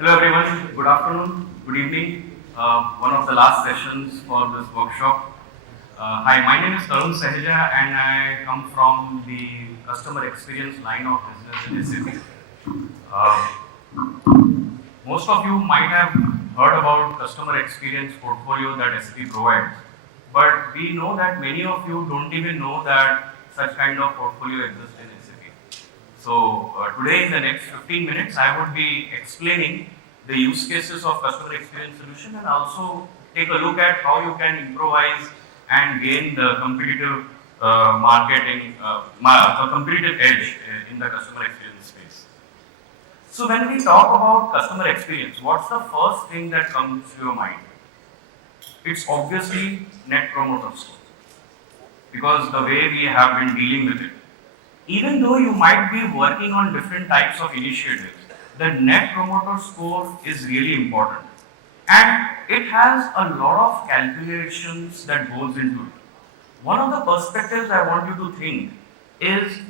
Hello everyone, good afternoon, good evening. One of the last sessions for this workshop. Hi, my name is Tarun Saheja and I come from the customer experience line of business in SAP. Most of you might have heard about customer experience portfolio that SAP provides, but we know that many of you don't even know that such kind of portfolio exists in SAP. So today in the next 15 minutes, I would be explaining the use cases of customer experience solution and also take a look at how you can improvise and gain the competitive competitive edge in the customer experience space. So when we talk about customer experience, what's the first thing that comes to your mind? It's obviously net promoter score, because the way we have been dealing with it. Even though you might be working on different types of initiatives, the net promoter score is really important. And it has a lot of calculations that goes into it. One of the perspectives I want you to think is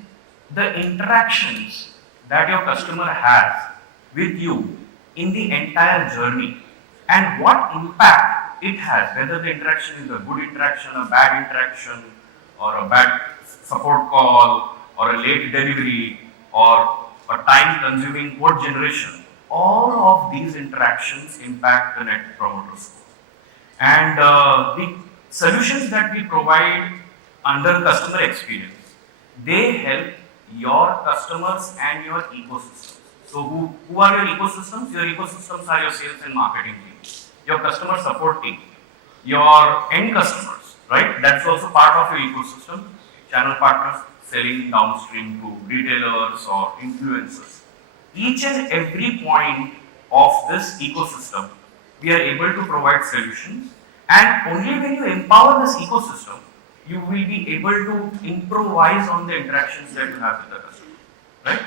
the interactions that your customer has with you in the entire journey and what impact it has, whether the interaction is a good interaction, a bad interaction, or a bad support call, or a late delivery, or a time consuming code generation. All of these interactions impact the net promoter score. And the solutions that we provide under customer experience, they help your customers and your ecosystems. So who are your ecosystems? Your ecosystems are your sales and marketing team, your customer support team, your end customers, right? That's also part of your ecosystem. Channel partners selling downstream to retailers or influencers. Each and every point of this ecosystem, we are able to provide solutions, and only when you empower this ecosystem, you will be able to improvise on the interactions that you have with the customer, right?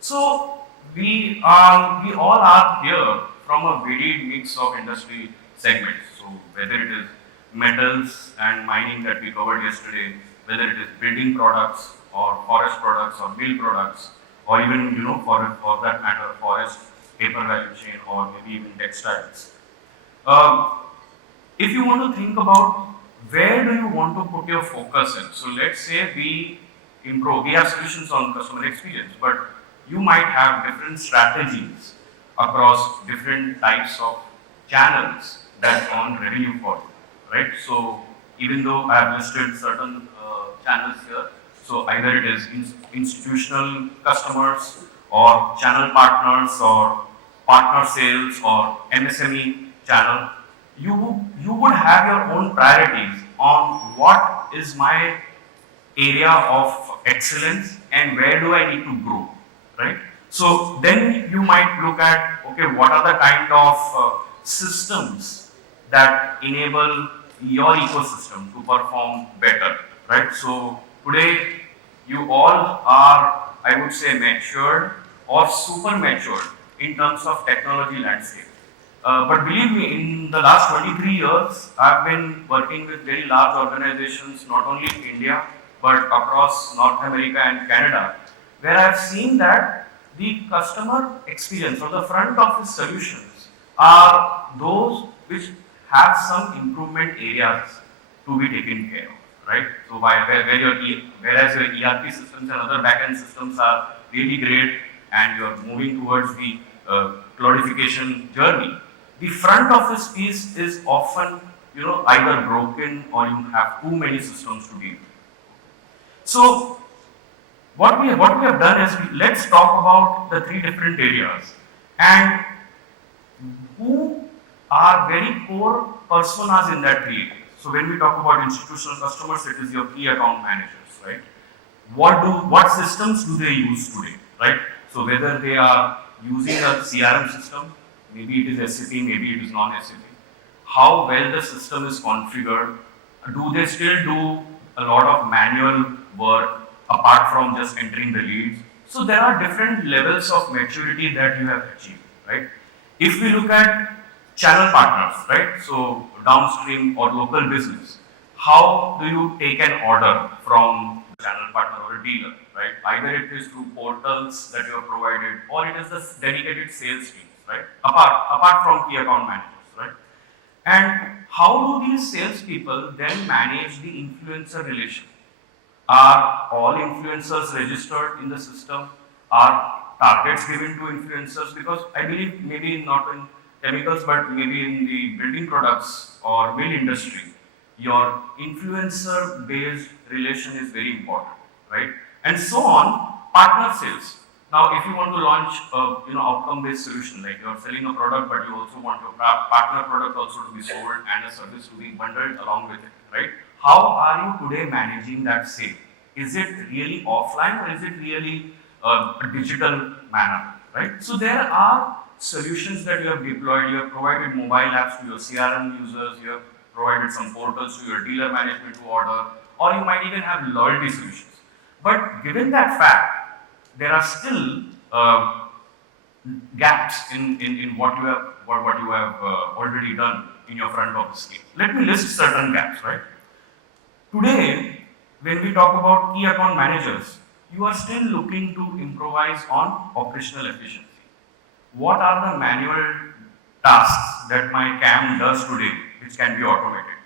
So we all are here from a varied mix of industry segments. So whether it is metals and mining that we covered yesterday, whether it is building products or forest products or mill products, or even for that matter forest paper value chain or maybe even textiles. Um, if you want to think about where do you want to put your focus in, so let's say we have solutions on customer experience, but you might have different strategies across different types of channels that earn revenue for you, right? So even though I have listed certain channels here, so either it is institutional customers or channel partners or partner sales or MSME channel, you would have your own priorities on what is my area of excellence and where do I need to grow, right? So then you might look at, okay, what are the kind of systems that enable your ecosystem to perform better, right? So today you all are, I would say, matured or super matured in terms of technology landscape. But believe me, in the last 23 years, I've been working with very large organizations, not only in India, but across North America and Canada, where I've seen that the customer experience or the front office solutions are those which have some improvement areas to be taken care of, right? So whereas your ERP systems and other backend systems are really great and you're moving towards the cloudification journey, the front office piece is often either broken or you have too many systems to deal with. So what we have done is let's talk about the three different areas and who are very core personas in that three areas. So when we talk about institutional customers, it is your key account managers, right? What systems do they use today, right? So whether they are using a CRM system, maybe it is SAP, maybe it is non-SAP. How well the system is configured? Do they still do a lot of manual work apart from just entering the leads? So there are different levels of maturity that you have achieved, right? If we look at channel partners, right? So downstream or local business, how do you take an order from a channel partner or a dealer, right? Either it is through portals that you have provided or it is the dedicated sales teams, right? Apart from key account managers, right? And how do these salespeople then manage the influencer relation? Are all influencers registered in the system? Are targets given to influencers? Because I believe maybe not in chemicals, but maybe in the building products or mill industry, your influencer-based relation is very important, right? And so on, partner sales. Now, if you want to launch a outcome-based solution, like you're selling a product, but you also want your partner product also to be sold and a service to be bundled along with it, right? How are you today managing that sale? Is it really offline or is it really a digital manner, right? So there are solutions that you have deployed. You have provided mobile apps to your CRM users. You have provided some portals to your dealer management to order, or you might even have loyalty solutions. But given that fact, there are still gaps in what you have already done in your front office team. Let me list certain gaps, right? Today, when we talk about key account managers, you are still looking to improvise on operational efficiency. What are the manual tasks that my CAM does today, which can be automated?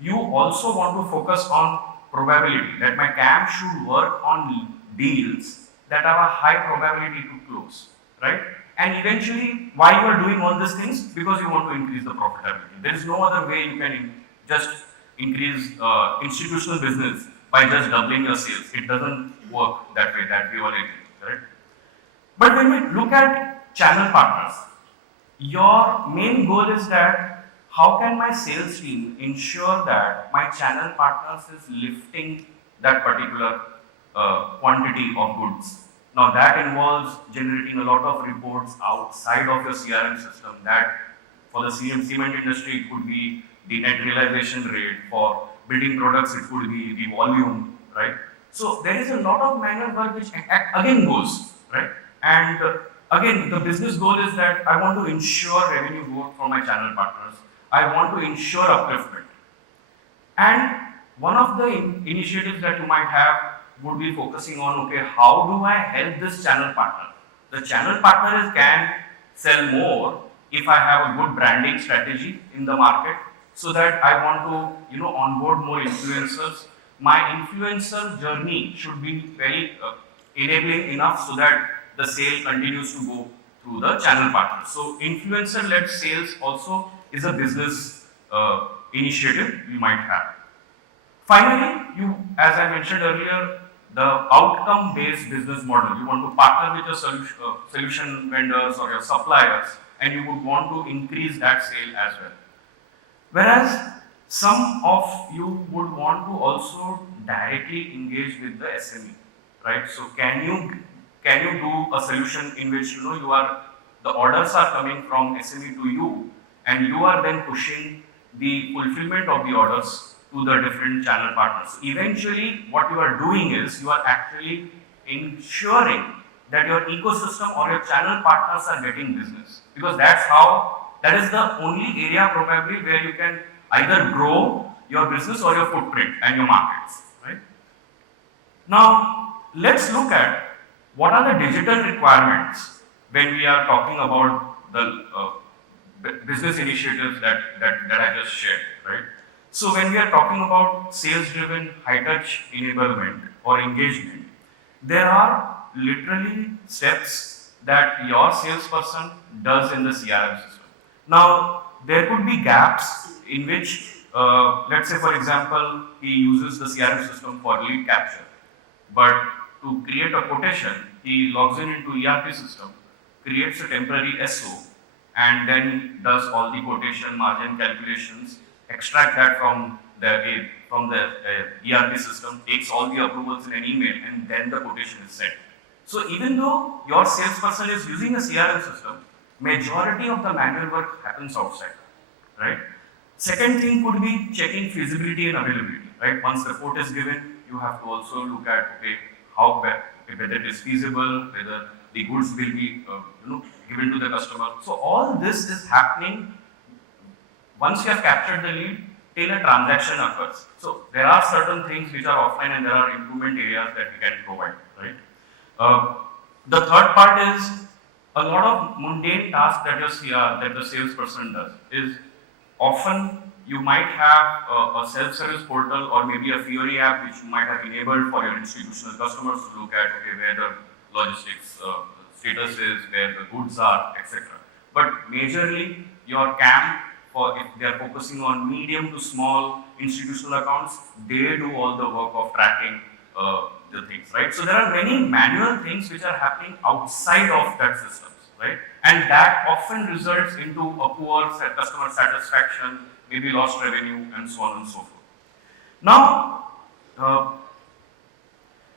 You also want to focus on probability, that my CAM should work on deals that have a high probability to close, right? And eventually, why you are doing all these things? Because you want to increase the profitability. There is no other way you can just increase institutional business by just doubling your sales. It doesn't work that way, that we all agree, correct? But when we look at channel partners, your main goal is that how can my sales team ensure that my channel partners is lifting that particular quantity of goods. Now that involves generating a lot of reports outside of your CRM system. That for the cement industry it could be the net realization rate. For building products it could be the volume, right? So there is a lot of manual work which again goes, right? And again, the business goal is that I want to ensure revenue growth for my channel partners. I want to ensure upliftment. And one of the initiatives that you might have would be focusing on, okay, how do I help this channel partner? The channel partner can sell more if I have a good branding strategy in the market, so that I want to onboard more influencers. My influencer journey should be very enabling enough so that the sale continues to go through the channel partner. So influencer-led sales also is a business initiative you might have. Finally, as I mentioned earlier, the outcome-based business model. You want to partner with your solution vendors or your suppliers, and you would want to increase that sale as well. Whereas some of you would want to also directly engage with the SME, right? So can you do a solution in which the orders are coming from SME to you, and you are then pushing the fulfillment of the orders to the different channel partners. Eventually, what you are doing is you are actually ensuring that your ecosystem or your channel partners are getting business, because that is the only area probably where you can either grow your business or your footprint and your markets, right? Now, let's look at what are the digital requirements when we are talking about the business initiatives that I just shared, right? So when we are talking about sales-driven high-touch enablement or engagement, there are literally steps that your salesperson does in the CRM system. Now, there could be gaps in which, let's say for example, he uses the CRM system for lead capture, but to create a quotation, he logs into ERP system, creates a temporary SO, and then does all the quotation margin calculations, extract that from the ERP system, takes all the approvals in an email, and then the quotation is sent. So even though your salesperson is using a CRM system, majority of the manual work happens outside, right? Second thing could be checking feasibility and availability, right? Once the quote is given, you have to also look at, whether it is feasible, whether the goods will be given to the customer. So all this is happening once you have captured the lead till a transaction occurs. So there are certain things which are offline and there are improvement areas that we can provide, right? The third part is a lot of mundane tasks that your CR, that the salesperson does is often you might have a self-service portal or maybe a Fiori app which you might have enabled for your institutional customers to look at okay, where the logistics status is, where the goods are, etc. But majorly your CAM, for if they are focusing on medium to small institutional accounts, they do all the work of tracking the things, right? So there are many manual things which are happening outside of that systems, right? And that often results into a poor customer satisfaction, maybe lost revenue, and so on and so forth. Now, uh,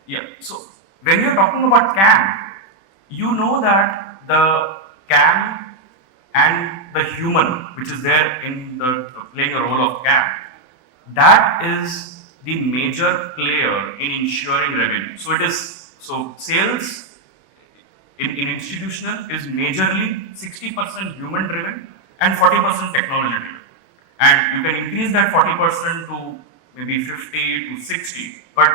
yeah, so when you're talking about CAM, you know that the CAM and the human, which is there in the playing a role of CAM, that is the major player in ensuring revenue. So it is so sales in institutional is majorly 60% human driven and 40% technology driven. And you can increase that 40% to maybe 50 to 60, but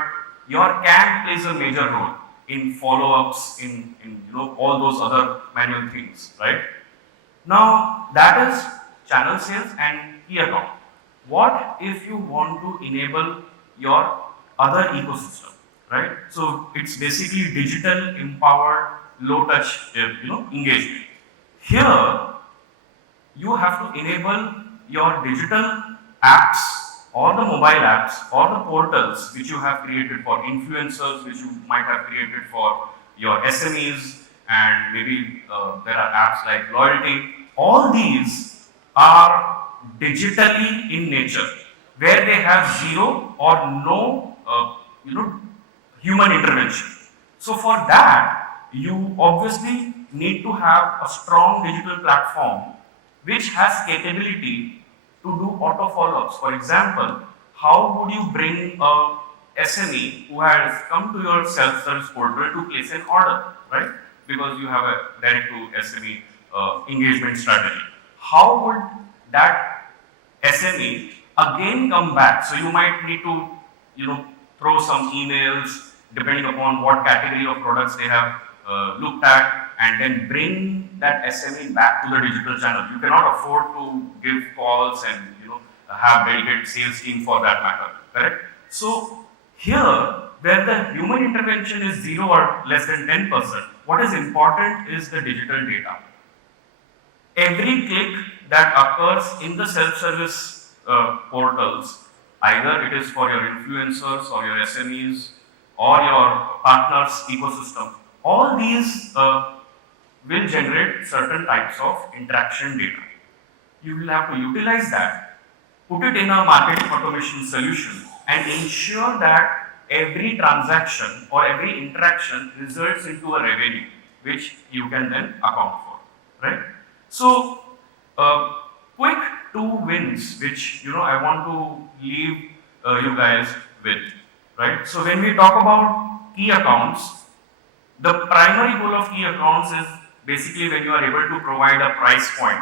your CAM plays a major role in follow-ups, in all those other manual things, right? Now that is channel sales and key account. What if you want to enable your other ecosystem, right? So it's basically digital empowered low touch engagement. Here you have to enable your digital apps or the mobile apps or the portals which you have created for influencers, which you might have created for your SMEs, and maybe there are apps like loyalty. All these are digitally in nature, where they have zero or no, human intervention. So for that, you obviously need to have a strong digital platform which has capability to do auto follow-ups. For example, how would you bring a SME who has come to your self-service portal to place an order, right? Because you have a direct to SME engagement strategy. How would that SME again come back? So you might need to, throw some emails depending upon what category of products they have looked at, and then bring that SME back to the digital channel. You cannot afford to give calls and have dedicated sales team for that matter, correct? So here, where the human intervention is 0 or less than 10%, what is important is the digital data. Every click that occurs in the self-service portals, either it is for your influencers or your SMEs or your partners ecosystem, all these will generate certain types of interaction data. You will have to utilize that, put it in a marketing automation solution, and ensure that every transaction or every interaction results into a revenue which you can then account for, right? So, quick two wins which I want to leave you guys with, right? So when we talk about key accounts, the primary goal of key accounts is basically when you are able to provide a price point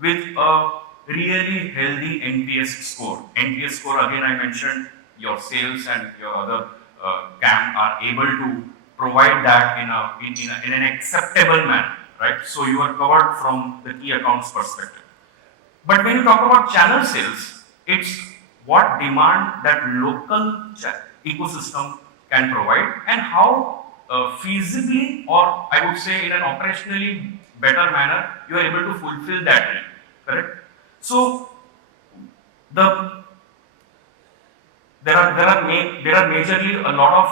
with a really healthy NPS score. NPS score, again I mentioned, your sales and your other CAM are able to provide that in an acceptable manner, right? So you are covered from the key accounts perspective. But when you talk about channel sales, it's what demand that local ecosystem can provide, and how feasibly, or I would say in an operationally better manner, you are able to fulfill that need, correct? So the there are majorly a lot of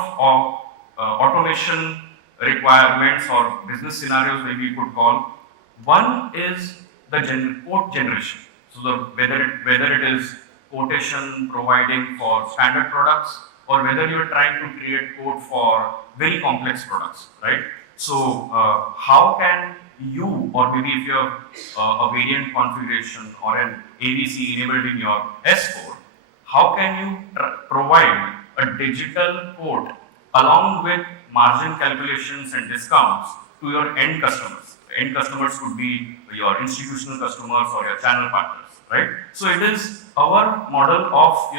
automation requirements or business scenarios maybe you could call. One is the quote generation. So whether it is quotation providing for standard products, or whether you're trying to create code for very complex products, right? So how can you, or maybe if you have a variant configuration or an ABC enabled in your S4, how can you provide a digital quote along with margin calculations and discounts to your end customers? End customers could be your institutional customers or your channel partners, right? So it is our model of,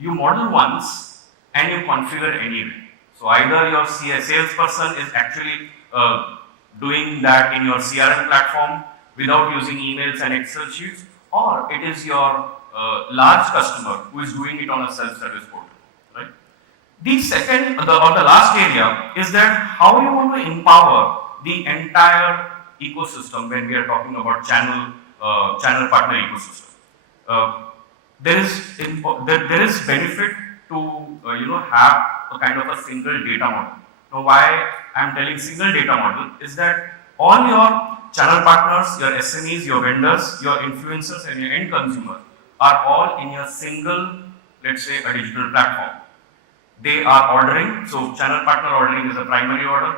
you model once and you configure anyway. So either your salesperson is actually doing that in your CRM platform without using emails and Excel sheets, or it is your large customer who is doing it on a self-service portal, right? The second, or the last area is that how you want to empower the entire ecosystem when we are talking about channel partner ecosystem. Uh, there is benefit to have a kind of a single data model. Now, why I'm telling single data model is that all your channel partners, your SMEs, your vendors, your influencers, and your end consumer are all in your single, let's say, a digital platform. They are ordering, so channel partner ordering is a primary order,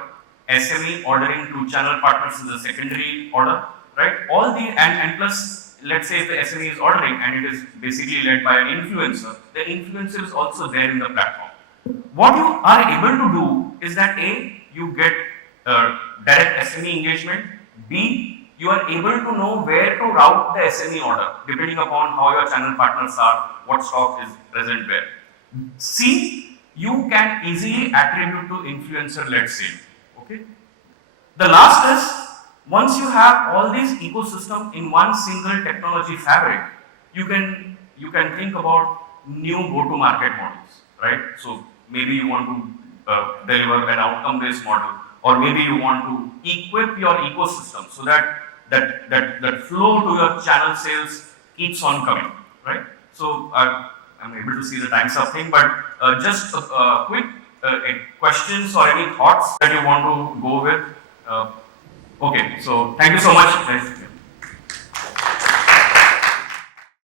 SME ordering to channel partners is a secondary order, right? All the, and plus, let's say if the SME is ordering and it is basically led by an influencer, the influencer is also there in the platform. What you are able to do is that A, you get direct SME engagement, B, you are able to know where to route the SME order depending upon how your channel partners are, what stock is present where. C, you can easily attribute to influencer-led sale. Okay. The last is once you have all these ecosystem in one single technology fabric, you can think about new go-to-market models, right? So maybe you want to deliver an outcome-based model, or maybe you want to equip your ecosystem so that flow to your channel sales keeps on coming, right? So I'm able to see the time's up thing, but just quick questions or any thoughts that you want to go with. Okay, so thank you so much, guys.